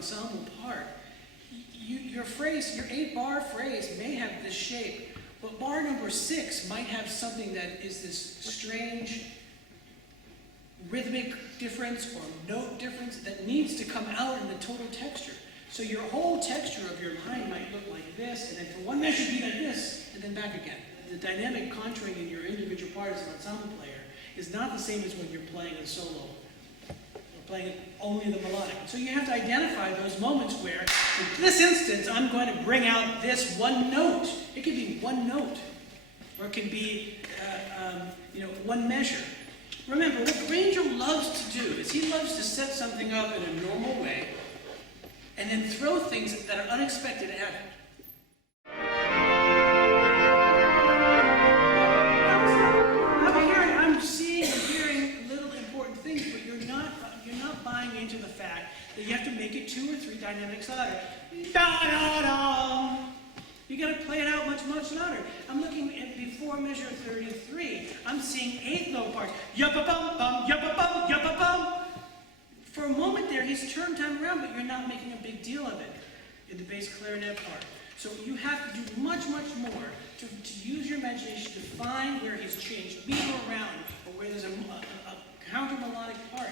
ensemble part, your phrase, your 8-bar phrase may have this shape, but bar number 6 might have something that is this strange rhythmic difference or note difference that needs to come out in the total texture. So your whole texture of your line might look like this, and then for one measure be like this, and then back again. The dynamic contouring in your individual part as an ensemble player is not the same as when you're playing in solo, or playing only the melodic. So you have to identify those moments where, in this instance, I'm going to bring out this one note. It can be one note, or it can be one measure. Remember, what Grainger loves to do is he loves to set something up in a normal way and then throw things that are unexpected at it. I'm seeing and hearing little important things, but you're not buying into the fact that you have to make it 2 or 3 dynamics louder. Da-da-da! You got to play it out much, much louder. I'm looking at before measure 33. I'm seeing 8 low parts. Yup-a-bum-bum, yup-a-bum, yup-a-bum. For a moment there, he's turned time around, but you're not making a big deal of it in the bass clarinet part. So you have to do much, much more to use your imagination to find where he's changed meter around, or where there's a counter-melodic part.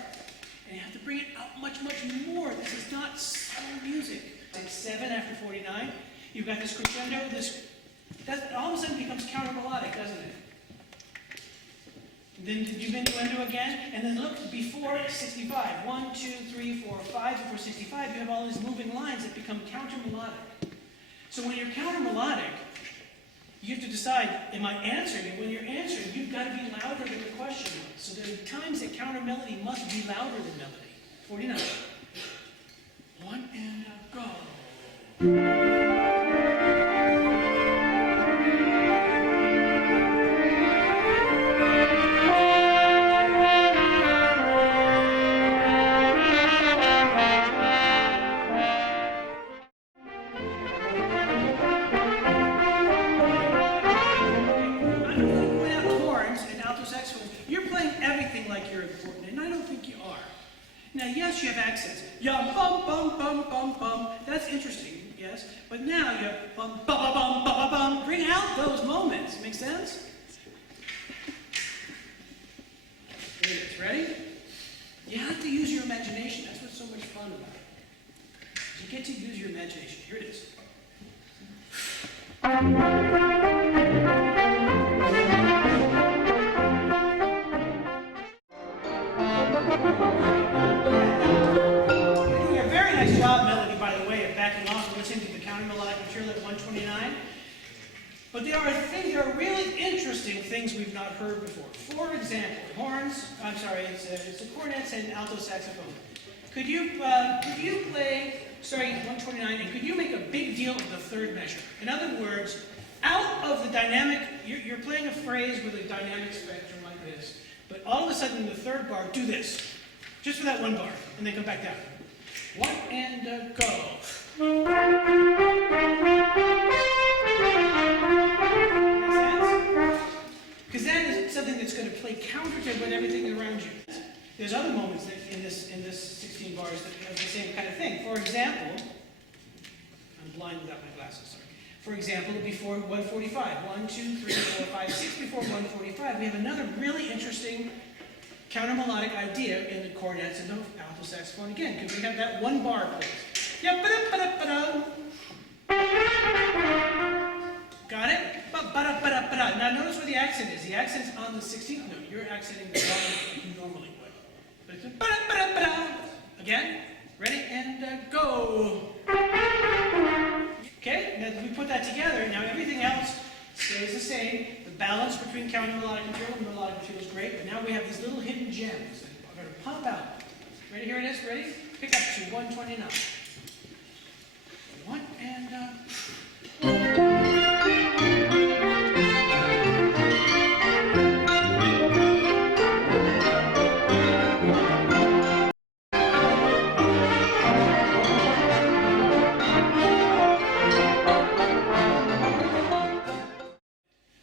And you have to bring it out much, much more. This is not subtle music. It's 7 after 49. You've got this crescendo, that all of a sudden becomes counter-melodic, doesn't it? Then diminuendo again, and then look before 65. 1, 2, 3, 4, 5. Before 65, you have all these moving lines that become counter-melodic. So when you're counter-melodic, you have to decide, am I answering? And when you're answering, you've got to be louder than the question was. So there are times that counter-melody must be louder than melody. 49. 1 and go. Now, yes, you have accents. Yum, bum, bum, bum, bum, bum. That's interesting, yes. But now you have bum, ba, ba, bum, ba, ba, bum. Bring out those moments. Make sense? Here it is. Ready? You have to use your imagination. That's what's so much fun about it. You get to use your imagination. Here it is. But there are really interesting things we've not heard before. For example, it's the cornets and alto saxophone. Could you play, starting at 129, and could you make a big deal of the 3rd measure? In other words, out of the dynamic, you're playing a phrase with a dynamic spectrum like this, but all of a sudden in the 3rd bar, do this. Just for that 1 bar, and then come back down. 1 and go. Because that is something that's going to play counter to what everything around you is. There's other moments that in this 16 bars that have the same kind of thing. For example, I'm blind without my glasses, sorry. For example, before 145, 1, 2, 3, 4, 5, 6, before 145, we have another really interesting counter-melodic idea in the cornets and the alto saxophone again. Could we have that 1 bar, please? Yeah, ba-da-ba-da-ba-da. Got it? Ba-da-ba-da-ba-da. Now notice where the accent is. The accent's on the 16th note. You're accenting the bottom like you normally would. But it's ba-da-ba-da-ba-da. Again. Ready? And go. Okay? Now we put that together. Now everything else stays the same. The balance between counter-melodic material and melodic material is great. But now we have these little hidden gems that are going to pop out. Ready? Here it is. Ready? Pick up to 129. 1 and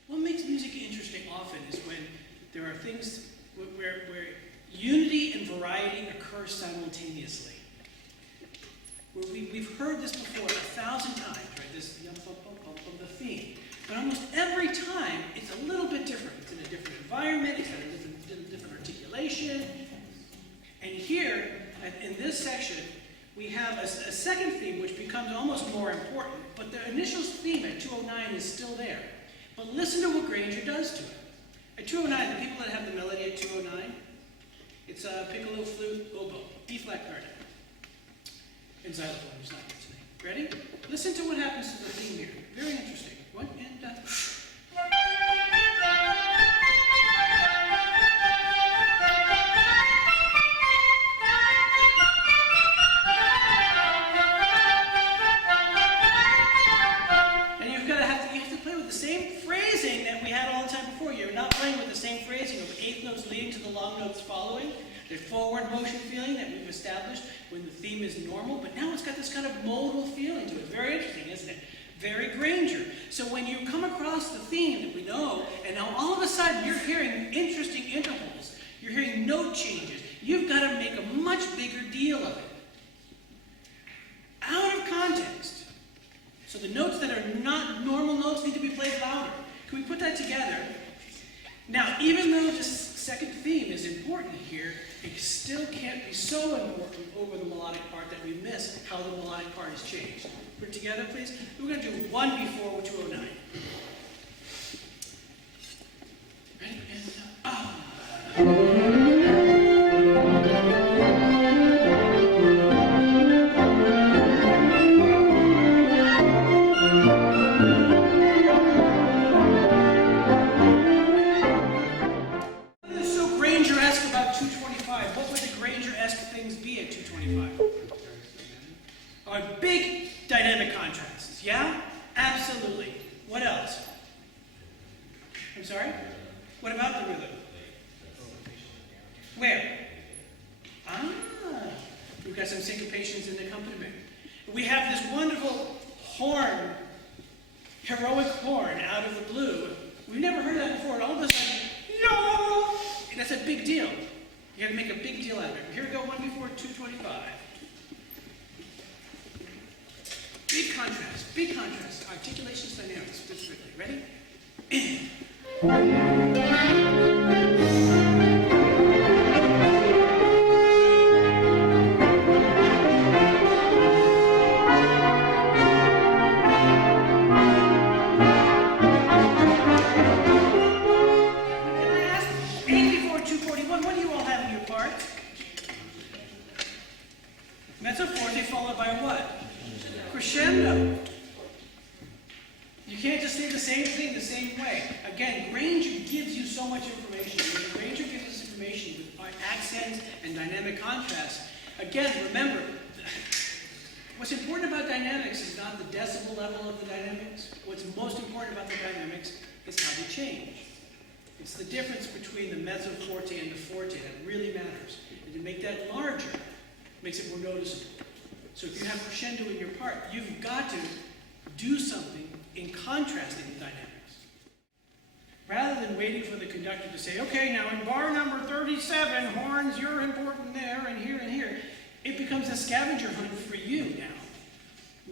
what makes music interesting often is when there are things where unity and variety occur simultaneously. We've heard this before 1,000 times, right? This yum, bum, bum, bum, bum, the theme. But almost every time, it's a little bit different. It's in a different environment, it's got a different articulation. And here, in this section, we have a second theme which becomes almost more important, but the initial theme at 209 is still there. But listen to what Grainger does to it. At 209, the people that have the melody at 209, it's a piccolo, flute, oboe, B-flat clarinet, and xylophone, who's not here today. Ready? Listen to what happens to the theme here. Very interesting. What? And you have to play with the same phrasing that we had all the time before. You're not playing with the same phrasing of eighth notes leading to the long notes following. The forward motion feeling that we've established when the theme is normal, but now it's got this kind of modal feeling to it. Very interesting, isn't it? Very Grainger. So when you come across the theme that we know, and now all of a sudden you're hearing interesting intervals, you're hearing note changes, you've got to make a much bigger deal of it. Out of context. So the notes that are not normal notes need to be played louder. Can we put that together? Now, even though this second theme is important here, it still can't be so important over the melodic part that we miss how the melodic part has changed. Put it together, please. We're going to do one before 209. Ready? And what would the Grainger-esque things be at 225? Big dynamic contrasts, yeah? Absolutely. What else? I'm sorry? What about the rhythm? Where? We've got some syncopations in the accompaniment. We have this wonderful horn, heroic horn out of the blue. We've never heard that before, and all of a sudden, no! And that's a big deal. You got to make a big deal out of it. Here we go, one before 225. Big contrast. Articulations, dynamics, specifically. Ready? Mezzo forte followed by what? Crescendo. You can't just say the same thing the same way. Again, Grainger gives you so much information. When Grainger gives us information with accents and dynamic contrast, again, remember, what's important about dynamics is not the decibel level of the dynamics. What's most important about the dynamics is how they change. It's the difference between the mezzo forte and the forte that really matters. And to make that larger, makes it more noticeable. So if you have crescendo in your part, you've got to do something in contrasting the dynamics. Rather than waiting for the conductor to say, okay, now in bar number 37, horns, you're important there and here, it becomes a scavenger hunt for you now.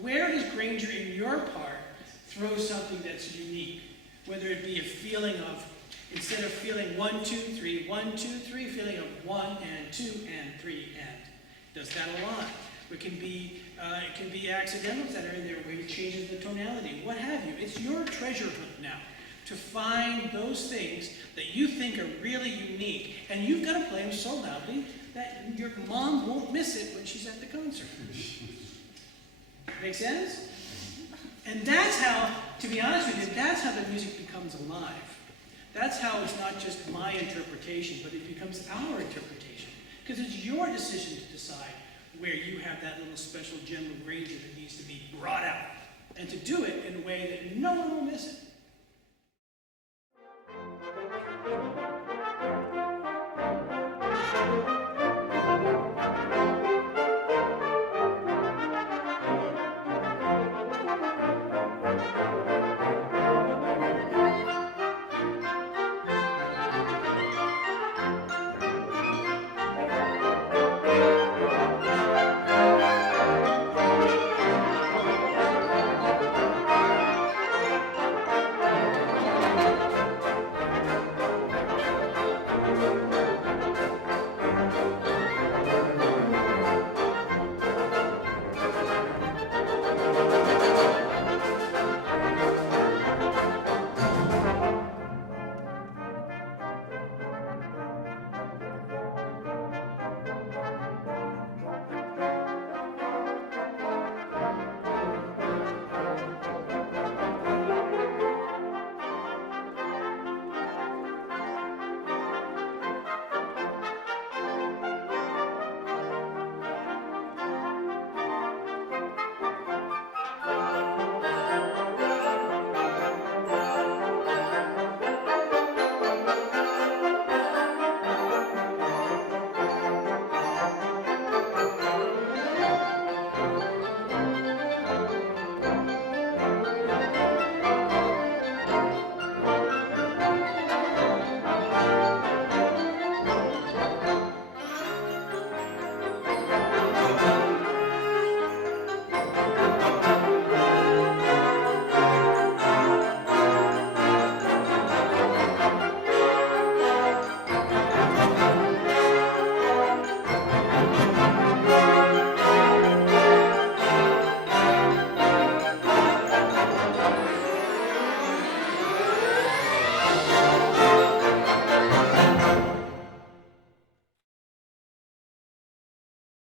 Where does Grainger in your part throw something that's unique? Whether it be a feeling of, instead of feeling 1, 2, 3, 1, 2, 3, feeling of 1 and 2 and 3 and. Does that a lot? It can be accidentals that are in there where it changes the tonality, what have you. It's your treasure hunt now to find those things that you think are really unique, and you've got to play them so loudly that your mom won't miss it when she's at the concert. Make sense? And that's how, to be honest with you, that's how the music becomes alive. That's how it's not just my interpretation, but it becomes our interpretation. Because it's your decision to decide where you have that little special gem of Grainger that needs to be brought out. And to do it in a way that no one will miss it.